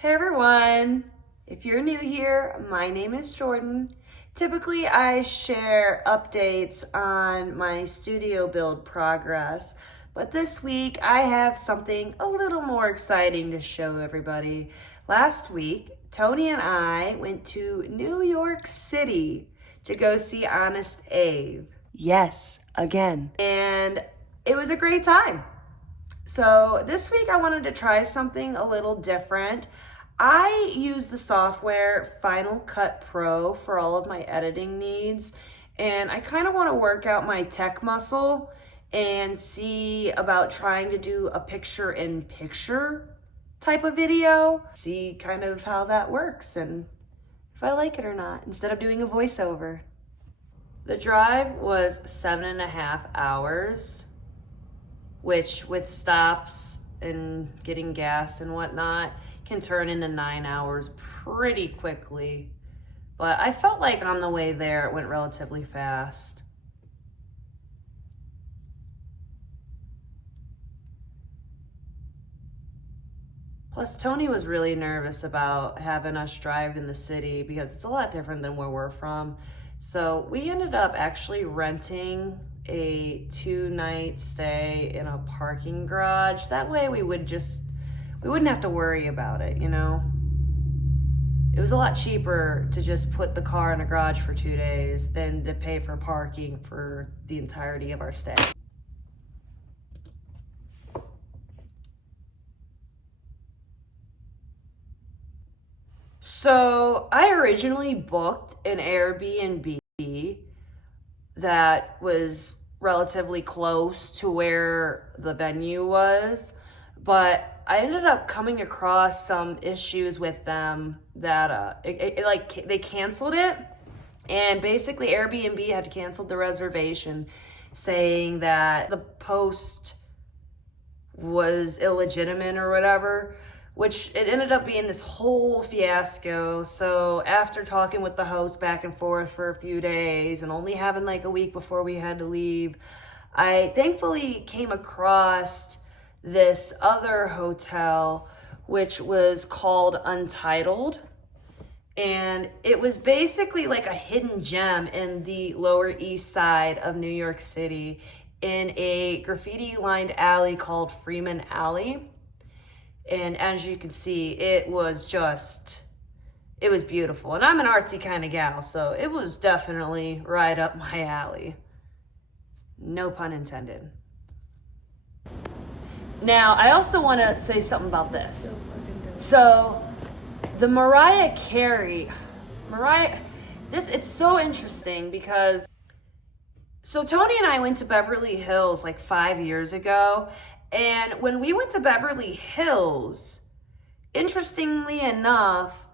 Hey everyone! If you're new here, my name is Jordan. Typically, I share updates on my studio build progress, but this week I have something a little more exciting to show everybody. Last week, Tony and I went to New York City to go see Honestav. Yes, again. And it was a great time. So this week I wanted to try something a little different. I use the software Final Cut Pro for all of my editing needs, and I kind of want to work out my tech muscle and see about trying to do a picture-in-picture type of video, see kind of how that works and if I like it or not, instead of doing a voiceover. The drive was 7.5 hours, which with stops and getting gas and whatnot can turn into 9 hours pretty quickly. But I felt like on the way there it went relatively fast. Plus, Tony was really nervous about having us drive in the city because it's a lot different than where we're from. So we ended up actually renting a 2-night stay in a parking garage. That way we wouldn't have to worry about it, you know? It was a lot cheaper to just put the car in a garage for 2 days than to pay for parking for the entirety of our stay. So I originally booked an Airbnb that was relatively close to where the venue was, but I ended up coming across some issues with them that they canceled it, and basically Airbnb had to cancel the reservation saying that the post was illegitimate or whatever, which it ended up being this whole fiasco. So after talking with the host back and forth for a few days and only having like a week before we had to leave, I thankfully came across this other hotel, which was called Untitled. And it was basically like a hidden gem in the Lower East Side of New York City in a graffiti-lined alley called Freeman Alley. And as you can see, it was beautiful. And I'm an artsy kind of gal, so it was definitely right up my alley. No pun intended. Now, I also want to say something about this. So the Mariah Carey, it's so interesting because, so Tony and I went to Beverly Hills like 5 years ago. And when we went to Beverly Hills, interestingly enough,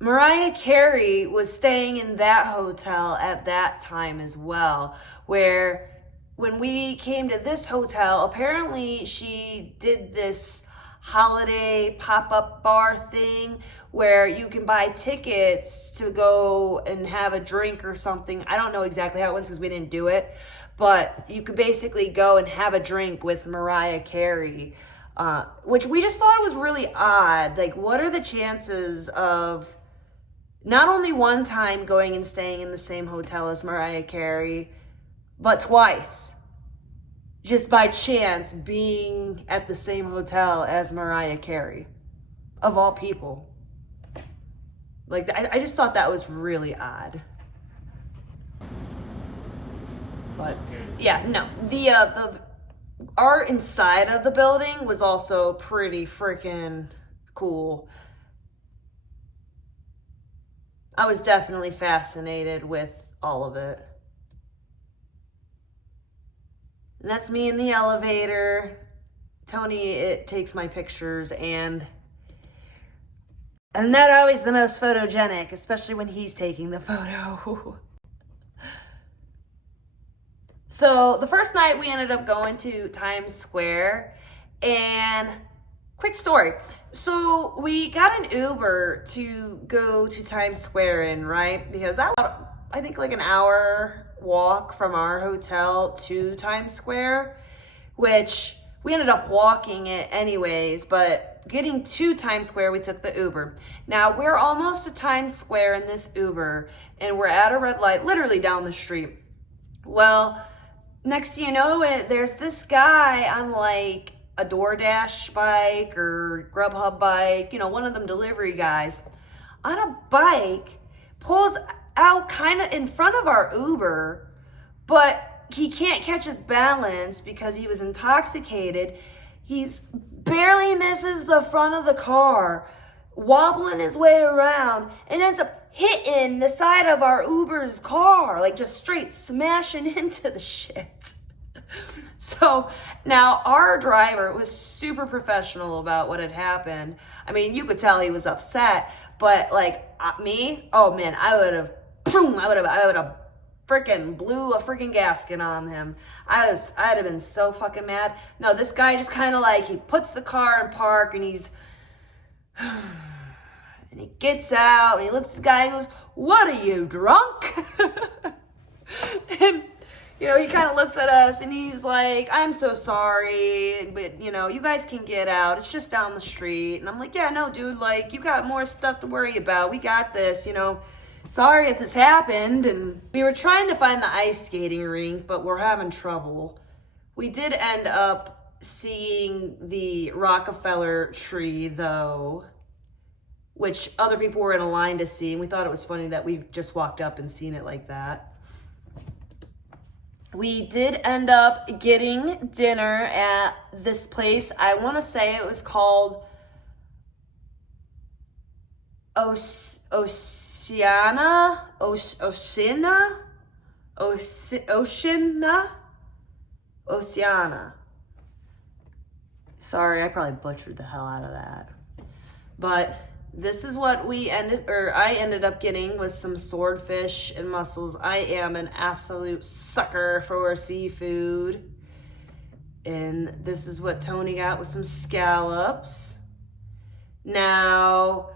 Mariah Carey was staying in that hotel at that time as well, where when we came to this hotel, apparently she did this holiday pop-up bar thing where you can buy tickets to go and have a drink or something. I don't know exactly how it went because we didn't do it. But you could basically go and have a drink with Mariah Carey, which we just thought was really odd. Like, what are the chances of not only one time going and staying in the same hotel as Mariah Carey, but twice, just by chance being at the same hotel as Mariah Carey, of all people? Like, I just thought that was really odd. But yeah, no, the art inside of the building was also pretty freaking cool. I was definitely fascinated with all of it. And that's me in the elevator. Tony, takes my pictures, and I'm not always the most photogenic, especially when he's taking the photo. So the first night we ended up going to Times Square, and quick story. So we got an Uber to go to Times Square right? Because that was, I think, like an hour walk from our hotel to Times Square, which we ended up walking it anyways, but getting to Times Square, we took the Uber. Now, we're almost to Times Square in this Uber, and we're at a red light, literally down the street. Well, next thing you know it, there's this guy on like a DoorDash bike or Grubhub bike, one of them delivery guys, on a bike, pulls out kind of in front of our Uber, but he can't catch his balance because he was intoxicated. He's barely misses the front of the car, wobbling his way around, and ends up hitting the side of our Uber's car, like just straight smashing into the shit. So now our driver was super professional about what had happened. I mean, you could tell he was upset, but like me, oh man, I would have freaking blew a freaking gasket on him. I'd have been so fucking mad. No, this guy just kind of like, he puts the car in park and he's, and he gets out and he looks at the guy and goes, "What are you, drunk?" And, he kind of looks at us and he's like, "I'm so sorry, but, you guys can get out. It's just down the street." And I'm like, "Yeah, no, dude, like, you got more stuff to worry about. We got this, Sorry that this happened." And we were trying to find the ice skating rink, but we're having trouble. We did end up seeing the Rockefeller tree, though, which other people were in a line to see, and we thought it was funny that we just walked up and seen it like that. We did end up getting dinner at this place. I want to say it was called Oceana. Sorry, I probably butchered the hell out of that. But this is what I ended up getting, was some swordfish and mussels. I am an absolute sucker for seafood. And this is what Tony got, with some scallops. Now,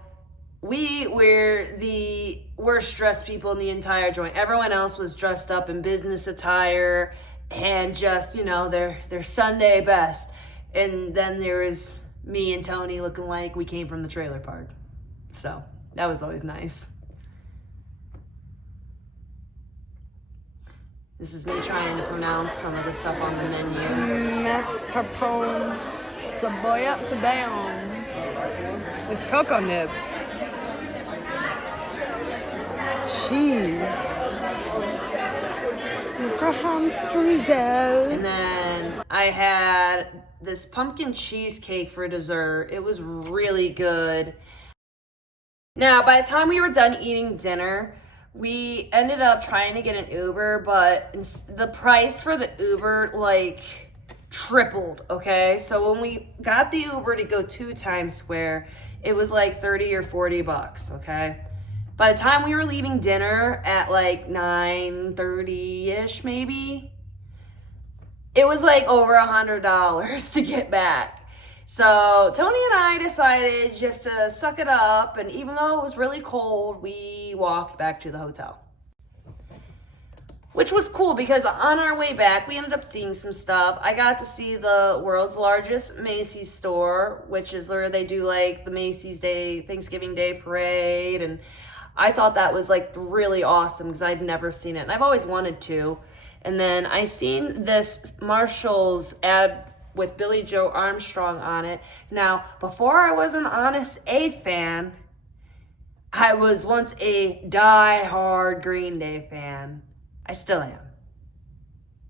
we were the worst dressed people in the entire joint. Everyone else was dressed up in business attire and just, their Sunday best. And then there was me and Tony looking like we came from the trailer park. So that was always nice. This is me trying to pronounce some of the stuff on the menu. Mascarpone, cebolla cebayon with cocoa nibs, cheese, Graham streusel. And then I had this pumpkin cheesecake for dessert. It was really good. Now, by the time we were done eating dinner, we ended up trying to get an Uber, but the price for the Uber, tripled, okay? So when we got the Uber to go to Times Square, it was like $30 or $40, okay? By the time we were leaving dinner at 9:30-ish maybe, it was over $100 to get back. So Tony and I decided just to suck it up, and even though it was really cold, we walked back to the hotel. Which was cool because on our way back, we ended up seeing some stuff. I got to see the world's largest Macy's store, which is where they do the Macy's Thanksgiving Day parade, and I thought that was really awesome because I'd never seen it, and I've always wanted to. And then I seen this Marshall's ad with Billie Joe Armstrong on it. Now, before I was an Honest A fan, I was once a die-hard Green Day fan. I still am,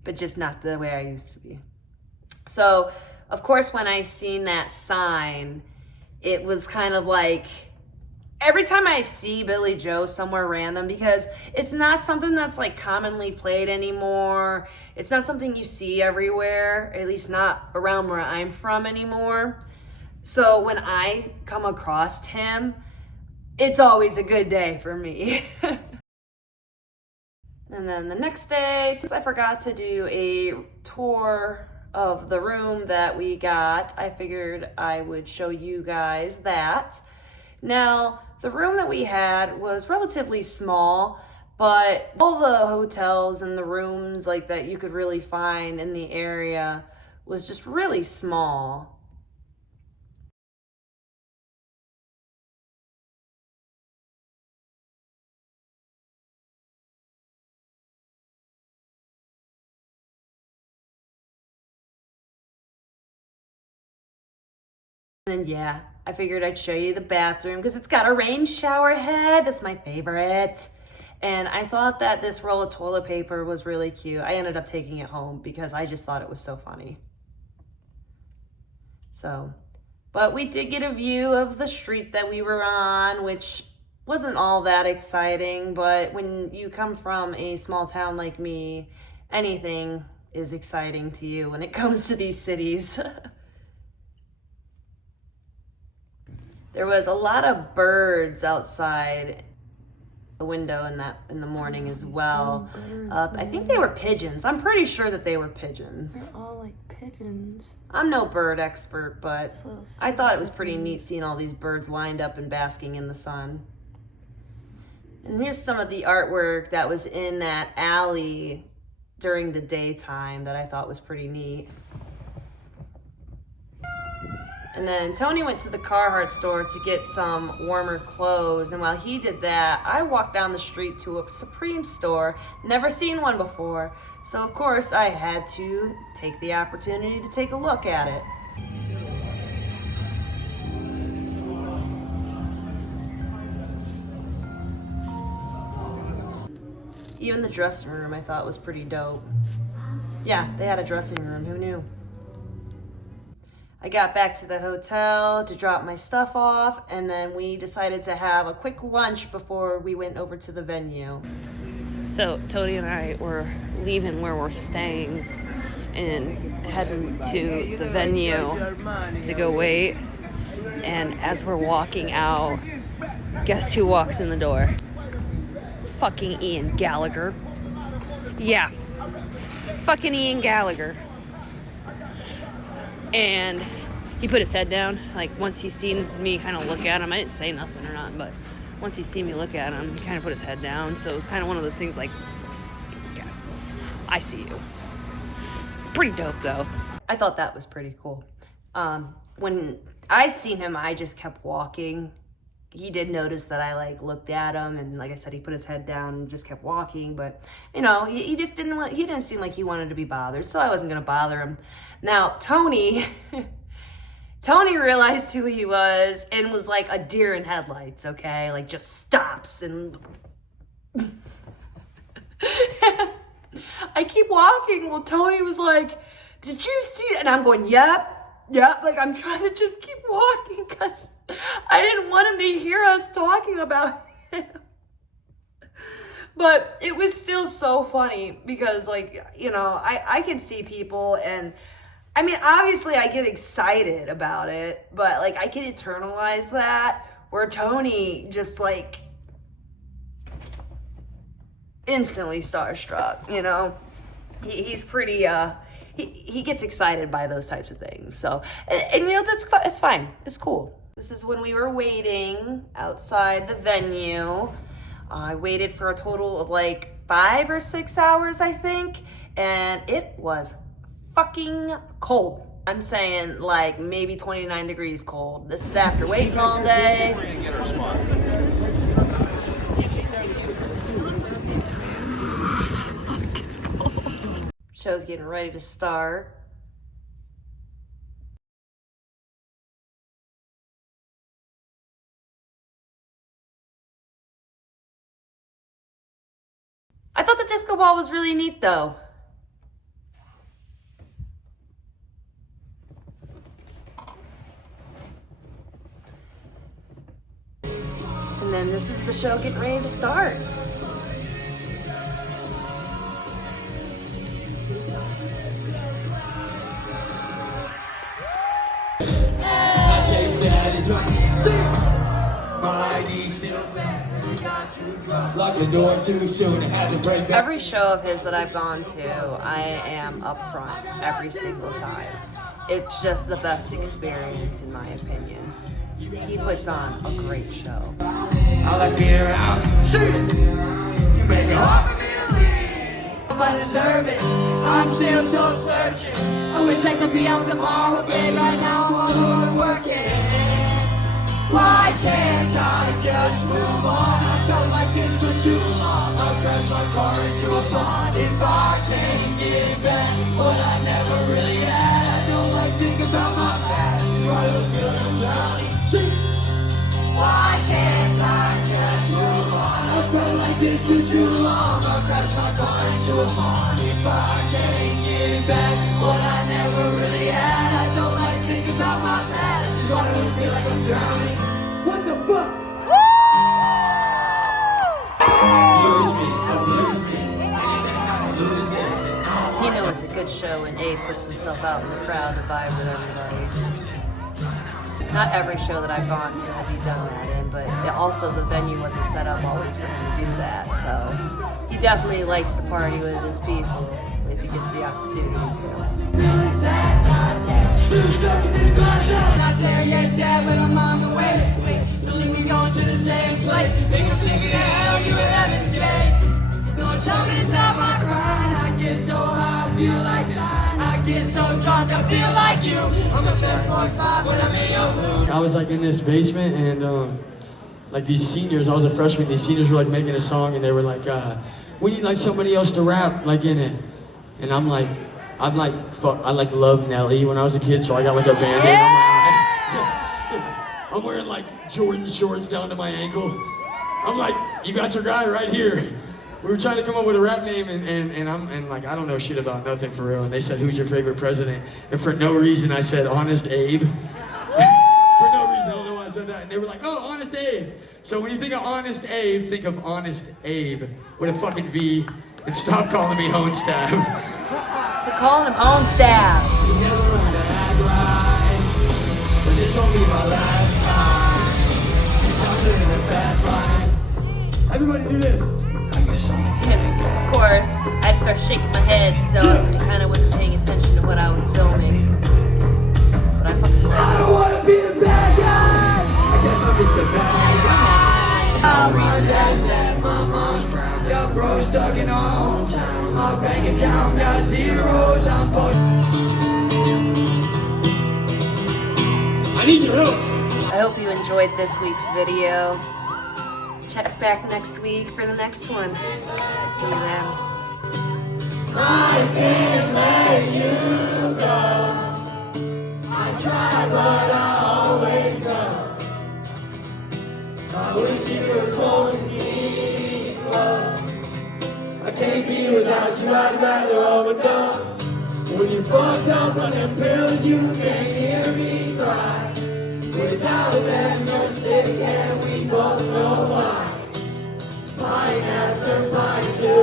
but just not the way I used to be. So, of course, when I seen that sign, it was kind of every time I see Billie Joe somewhere random, because it's not something that's commonly played anymore. It's not something you see everywhere, at least not around where I'm from anymore. So when I come across him, it's always a good day for me. And then the next day, since I forgot to do a tour of the room that we got, I figured I would show you guys that. Now, the room that we had was relatively small, but all the hotels and the rooms that you could really find in the area was just really small. And yeah, I figured I'd show you the bathroom because it's got a rain shower head. That's my favorite. And I thought that this roll of toilet paper was really cute. I ended up taking it home because I just thought it was so funny. So, but we did get a view of the street that we were on, which wasn't all that exciting. But when you come from a small town like me, anything is exciting to you when it comes to these cities. There was a lot of birds outside the window in the morning as well. I think they were pigeons. I'm pretty sure that they were pigeons. They're all like pigeons. I'm no bird expert, but I thought it was pretty neat seeing all these birds lined up and basking in the sun. And here's some of the artwork that was in that alley during the daytime that I thought was pretty neat. And then Tony went to the Carhartt store to get some warmer clothes. And while he did that, I walked down the street to a Supreme store. Never seen one before. So of course I had to take the opportunity to take a look at it. Even the dressing room I thought was pretty dope. Yeah, they had a dressing room, who knew? I got back to the hotel to drop my stuff off, and then we decided to have a quick lunch before we went over to the venue. So Tony and I were leaving where we're staying and heading to the venue to go wait. And as we're walking out, guess who walks in the door? Fucking Ian Gallagher. Yeah, fucking Ian Gallagher. And he put his head down. Like, once he seen me kind of look at him, I didn't say nothing or not, but once he seen me look at him, he kind of put his head down. So it was kind of one of those things like, yeah, I see you. Pretty dope, though. I thought that was pretty cool. When I seen him, I just kept walking. He did notice that I like looked at him, and like I said, he put his head down and just kept walking. But you know, he just didn't seem like he wanted to be bothered, so I wasn't gonna bother him. Now Tony realized who he was and was like a deer in headlights. Okay, like just stops and I keep walking. Well, Tony was like, "Did you see it?" And I'm going, "Yep." Like I'm trying to just keep walking because I didn't want him to hear us talking about him. But it was still so funny because, like, you know, I can see people, and I mean, obviously I get excited about it, but like I can internalize that, where Tony just like instantly starstruck, you know? He's pretty, he gets excited by those types of things. So, and you know, it's fine. It's cool. This is when we were waiting outside the venue. I waited for a total of like 5 or 6 hours, I think. And it was fucking cold. I'm saying like maybe 29 degrees cold. This is after waiting all day. It's cold. Show's getting ready to start. I thought the disco ball was really neat though. And then this is the show getting ready to start. Every show of his that I've gone to, I am up front every single time. It's just the best experience in my opinion. He puts on a great show. I like being around. You make it hard for me to leave. I deserve it. I'm still so searching. I wish I could be out tomorrow, but babe, right now I'm all over working. Why can't I just move on? I felt like this for too long. I crashed my car into a pond. If I can't get back what I never really had, I don't like think about my past. Why can't I just move on? I felt like this for too long. I crashed my car into a pond. If I can't get back what I never really had, I don't like to think about my past. That's why I don't feel like I'm drowning. What the fuck? Lose me, abuse me. Anything not to lose this. You know it's a good show when Abe puts himself out in the crowd to vibe with everybody. Not every show that I've gone to has he done that in, but also the venue wasn't set up always for him to do that, so he definitely likes to party with his people if he gets the opportunity to. Not there yet, Dad, but I'm on the way. Don't leave me going to the same place. They gon' sing me to hell, you in heaven's gates. Don't tell me it's not my crime. I get so high, I feel like dying. I get so drunk, I feel like you. I'm a 10.5 when I'm in your mood. I was like in this basement and like these seniors, I was a freshman, these seniors were like making a song and they were like, we need like somebody else to rap like in it. And I'm like, fuck, I like love Nelly when I was a kid, so I got like a band-aid on my eye. I'm wearing like Jordan shorts down to my ankle. I'm like, you got your guy right here. We were trying to come up with a rap name and like, I don't know shit about nothing for real. And they said, who's your favorite president? And for no reason I said, Honest Abe. For no reason, I don't know why I said that. And they were like, oh, Honest Abe. So when you think of Honest Abe, think of Honest Abe with a fucking V. And stop calling me Honestav. They're calling him Honestav. Everybody do this. Of course, I'd start shaking my head, so I kind of wasn't paying attention to what I was filming. But I fucking I don't wanna be the bad guy. I guess I'm just the bad guy. My dad's dead, my mom's proud. Got bro stuck in our hometown. My bank account got zeros. I'm post. I need your help. I hope you enjoyed this week's video. Check back next week for the next one. See you then. I can't let you go. I try, but I always go. I wish you were holding me close. I can't be without you, I'd rather overdose. When you're fucked up on them pills, you can't hear me cry. Without them, you're sick, and we both know why. Pine after pine, till